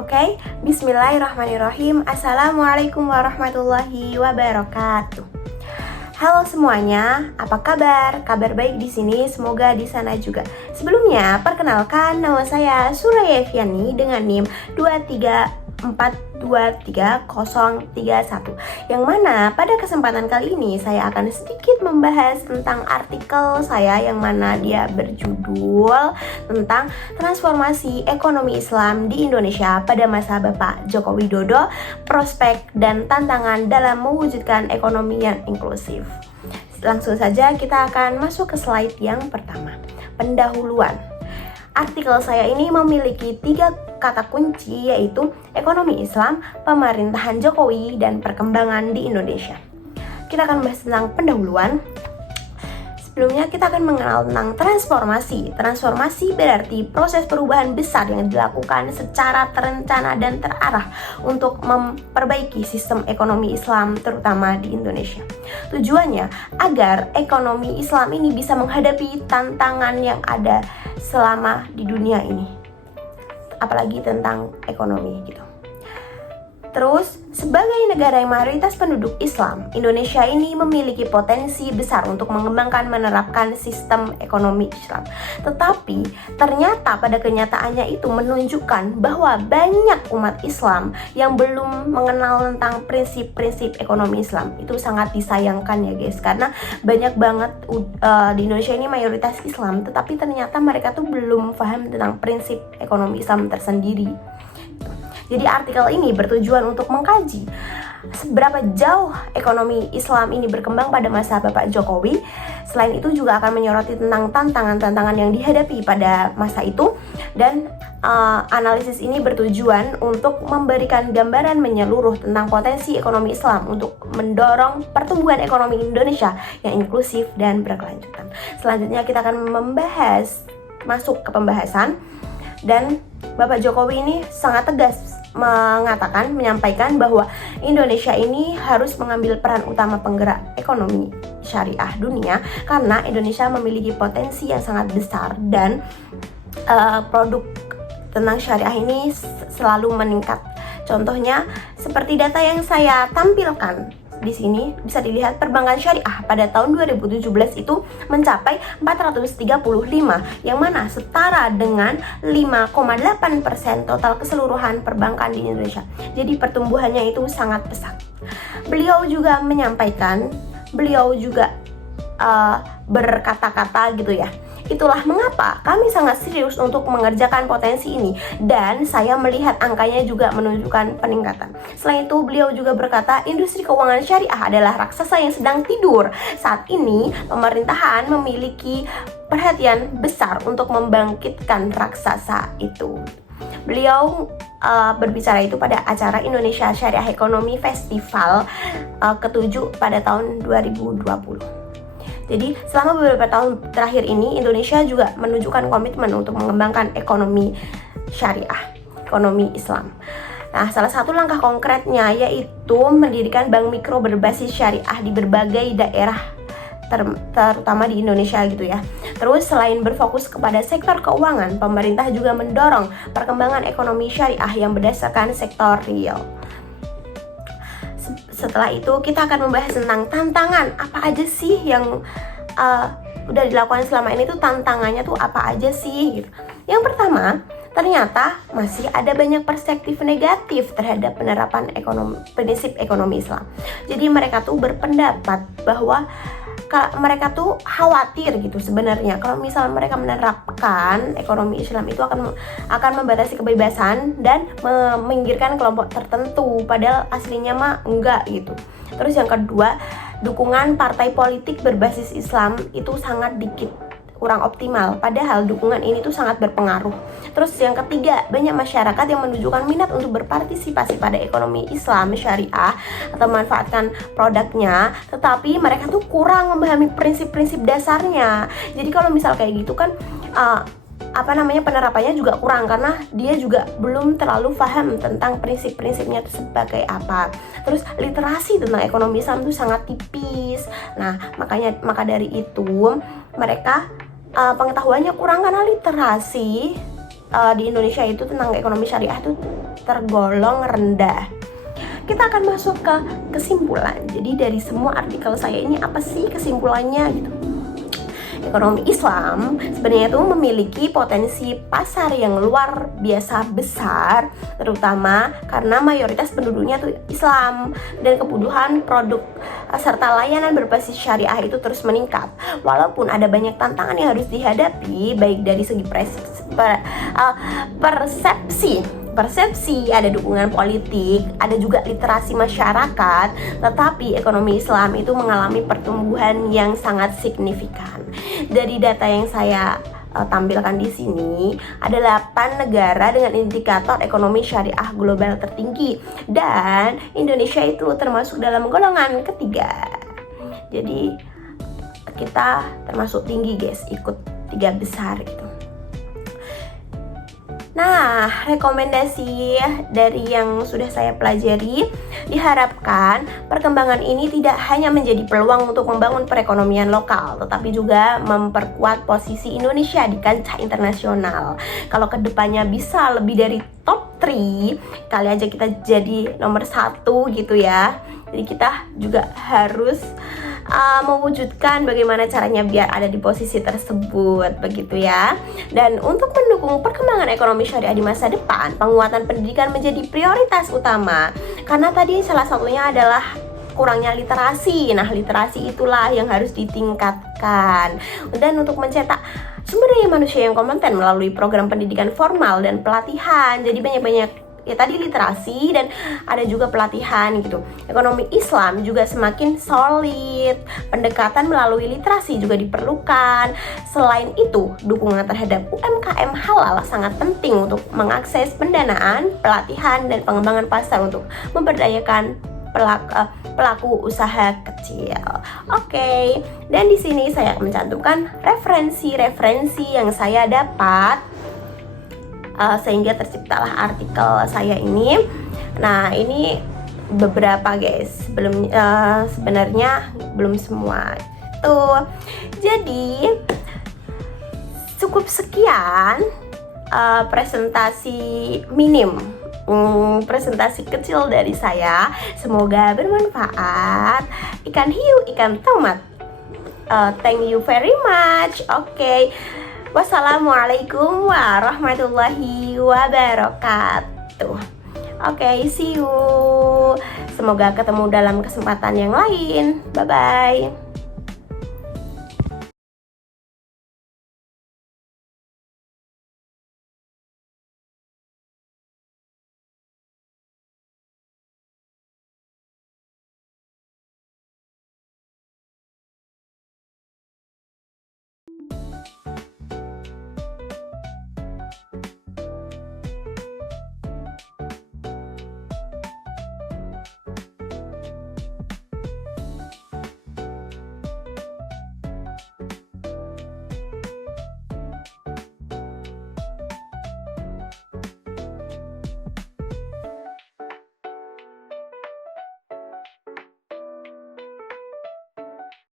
Oke, bismillahirrahmanirrahim. Assalamualaikum warahmatullahi wabarakatuh. Halo semuanya, apa kabar? Kabar baik di sini, semoga di sana juga. Sebelumnya, perkenalkan nama saya Suraya Eviani dengan NIM 234233031. Yang mana pada kesempatan kali ini saya akan sedikit membahas tentang artikel saya yang mana dia berjudul tentang transformasi ekonomi Islam di Indonesia pada masa Bapak Joko Widodo, prospek dan tantangan dalam mewujudkan ekonomi yang inklusif. Langsung saja kita akan masuk ke slide yang pertama, pendahuluan. Artikel saya ini memiliki 3 kata kunci, yaitu ekonomi Islam, pemerintahan Jokowi, dan perkembangan di Indonesia. Kita akan bahas tentang pendahuluan. Sebelumnya kita akan mengenal tentang transformasi. Transformasi berarti proses perubahan besar yang dilakukan secara terencana dan terarah untuk memperbaiki sistem ekonomi Islam terutama di Indonesia. Tujuannya agar ekonomi Islam ini bisa menghadapi tantangan yang ada selama di dunia ini. Apalagi tentang ekonomi gitu. Terus, sebagai negara yang mayoritas penduduk Islam, Indonesia ini memiliki potensi besar untuk mengembangkan menerapkan sistem ekonomi Islam. Tetapi, ternyata pada kenyataannya itu menunjukkan bahwa banyak umat Islam yang belum mengenal tentang prinsip-prinsip ekonomi Islam. Itu sangat disayangkan ya guys, karena banyak banget di Indonesia ini mayoritas Islam, tetapi ternyata mereka tuh belum paham tentang prinsip ekonomi Islam tersendiri. Jadi artikel ini bertujuan untuk mengkaji seberapa jauh ekonomi Islam ini berkembang pada masa Bapak Jokowi. Selain itu juga akan menyoroti tentang tantangan-tantangan yang dihadapi pada masa itu. Dan analisis ini bertujuan untuk memberikan gambaran menyeluruh tentang potensi ekonomi Islam untuk mendorong pertumbuhan ekonomi Indonesia yang inklusif dan berkelanjutan. Selanjutnya kita akan masuk ke pembahasan. Dan Bapak Jokowi ini sangat tegas menyampaikan bahwa Indonesia ini harus mengambil peran utama penggerak ekonomi syariah dunia, karena Indonesia memiliki potensi yang sangat besar dan produk tentang syariah ini selalu meningkat. Contohnya seperti data yang saya tampilkan di sini, bisa dilihat perbankan syariah pada tahun 2017 itu mencapai 435, yang mana setara dengan 5,8% total keseluruhan perbankan di Indonesia. Jadi pertumbuhannya itu sangat pesat. Beliau juga berkata-kata gitu ya. Itulah mengapa kami sangat serius untuk mengerjakan potensi ini, dan saya melihat angkanya juga menunjukkan peningkatan. Selain itu, beliau juga berkata, industri keuangan syariah adalah raksasa yang sedang tidur. Saat ini, pemerintahan memiliki perhatian besar untuk membangkitkan raksasa itu. Beliau berbicara itu pada acara Indonesia Syariah Economy Festival ke-7 pada tahun 2020. Jadi selama beberapa tahun terakhir ini, Indonesia juga menunjukkan komitmen untuk mengembangkan ekonomi syariah, ekonomi Islam. Nah, salah satu langkah konkretnya yaitu mendirikan bank mikro berbasis syariah di berbagai daerah, terutama di Indonesia gitu ya. Terus selain berfokus kepada sektor keuangan, pemerintah juga mendorong perkembangan ekonomi syariah yang berdasarkan sektor real. Setelah itu kita akan membahas tentang tantangan apa aja sih yang udah dilakukan selama ini, tuh tantangannya tuh apa aja sih gitu. Yang pertama, ternyata masih ada banyak perspektif negatif terhadap penerapan prinsip ekonomi Islam. Jadi mereka tuh berpendapat bahwa mereka tuh khawatir gitu sebenarnya kalau misalnya mereka menerapkan ekonomi Islam itu akan membatasi kebebasan dan meminggirkan kelompok tertentu, padahal aslinya mah enggak gitu. Terus yang kedua, dukungan partai politik berbasis Islam itu sangat dikit, kurang optimal, padahal dukungan ini tuh sangat berpengaruh. Terus yang ketiga, banyak masyarakat yang menunjukkan minat untuk berpartisipasi pada ekonomi Islam syariah atau memanfaatkan produknya, tetapi mereka tuh kurang memahami prinsip-prinsip dasarnya. Jadi kalau misal kayak gitu kan penerapannya juga kurang, karena dia juga belum terlalu paham tentang prinsip-prinsipnya itu sebagai apa. Terus literasi tentang ekonomi Islam itu sangat tipis. Nah, maka dari itu mereka pengetahuannya kurang karena literasi di Indonesia itu tentang ekonomi syariah itu tergolong rendah. Kita akan masuk ke kesimpulan. Jadi dari semua artikel saya ini apa sih kesimpulannya gitu? Ekonomi Islam sebenarnya itu memiliki potensi pasar yang luar biasa besar, terutama karena mayoritas penduduknya itu Islam dan kebutuhan produk serta layanan berbasis syariah itu terus meningkat. Walaupun ada banyak tantangan yang harus dihadapi, baik dari segi persepsi, ada dukungan politik, ada juga literasi masyarakat, tetapi ekonomi Islam itu mengalami pertumbuhan yang sangat signifikan. Dari data yang saya tampilkan di sini, ada 8 negara dengan indikator ekonomi syariah global tertinggi dan Indonesia itu termasuk dalam golongan ketiga. Jadi kita termasuk tinggi guys, ikut 3 besar gitu. Nah, rekomendasi dari yang sudah saya pelajari, diharapkan perkembangan ini tidak hanya menjadi peluang untuk membangun perekonomian lokal, tetapi juga memperkuat posisi Indonesia di kancah internasional. Kalau kedepannya bisa lebih dari top 3, kali aja kita jadi nomor 1 gitu ya. Jadi kita juga harus mewujudkan bagaimana caranya biar ada di posisi tersebut, begitu ya. Dan untuk mendukung perkembangan ekonomi syariah di masa depan, penguatan pendidikan menjadi prioritas utama. Karena tadi salah satunya adalah kurangnya literasi. Nah, literasi itulah yang harus ditingkatkan. Dan untuk mencetak sumber daya manusia yang kompeten melalui program pendidikan formal dan pelatihan. Jadi banyak-banyak ya tadi literasi dan ada juga pelatihan gitu. Ekonomi Islam juga semakin solid. Pendekatan melalui literasi juga diperlukan. Selain itu, dukungan terhadap UMKM halal sangat penting untuk mengakses pendanaan, pelatihan, dan pengembangan pasar untuk memberdayakan pelaku usaha kecil. Oke. Dan di sini saya mencantumkan referensi-referensi yang saya dapat sehingga terciptalah artikel saya ini. Nah, ini beberapa guys, sebenarnya belum semua itu. Jadi cukup sekian presentasi presentasi kecil dari saya. Semoga bermanfaat. Ikan hiu, ikan tomat. Thank you very much. Oke. Wassalamualaikum warahmatullahi wabarakatuh. Oke, see you. Semoga ketemu dalam kesempatan yang lain. Bye-bye.